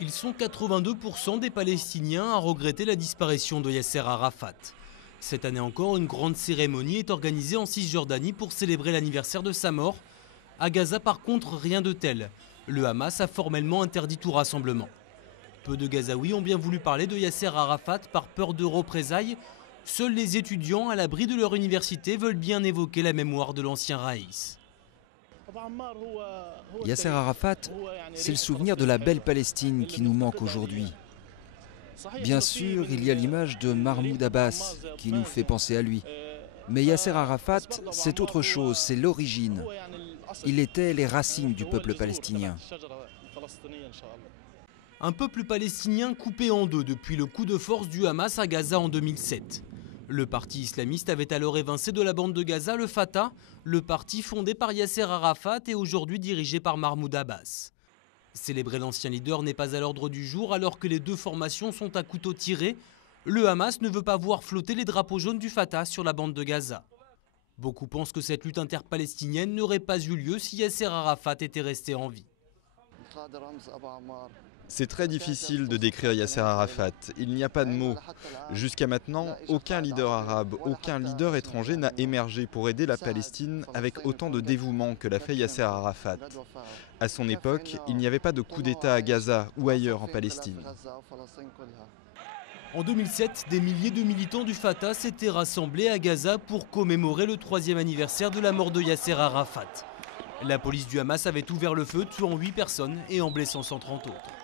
Ils sont 82% des Palestiniens à regretter la disparition de Yasser Arafat. Cette année encore, une grande cérémonie est organisée en Cisjordanie pour célébrer l'anniversaire de sa mort. À Gaza, par contre, rien de tel. Le Hamas a formellement interdit tout rassemblement. Peu de Gazaouis ont bien voulu parler de Yasser Arafat par peur de représailles. Seuls les étudiants à l'abri de leur université veulent bien évoquer la mémoire de l'ancien Raïs. Yasser Arafat, c'est le souvenir de la belle Palestine qui nous manque aujourd'hui. Bien sûr, il y a l'image de Mahmoud Abbas qui nous fait penser à lui. Mais Yasser Arafat, c'est autre chose, c'est l'origine. Il était les racines du peuple palestinien. Un peuple palestinien coupé en deux depuis le coup de force du Hamas à Gaza en 2007. Le parti islamiste avait alors évincé de la bande de Gaza le Fatah, le parti fondé par Yasser Arafat et aujourd'hui dirigé par Mahmoud Abbas. Célébrer l'ancien leader n'est pas à l'ordre du jour alors que les deux formations sont à couteau tiré. Le Hamas ne veut pas voir flotter les drapeaux jaunes du Fatah sur la bande de Gaza. Beaucoup pensent que cette lutte interpalestinienne n'aurait pas eu lieu si Yasser Arafat était resté en vie. C'est très difficile de décrire Yasser Arafat, il n'y a pas de mots. Jusqu'à maintenant, aucun leader arabe, aucun leader étranger n'a émergé pour aider la Palestine avec autant de dévouement que l'a fait Yasser Arafat. À son époque, il n'y avait pas de coup d'État à Gaza ou ailleurs en Palestine. En 2007, des milliers de militants du Fatah s'étaient rassemblés à Gaza pour commémorer le 3e anniversaire de la mort de Yasser Arafat. La police du Hamas avait ouvert le feu, tuant 8 personnes et en blessant 130 autres.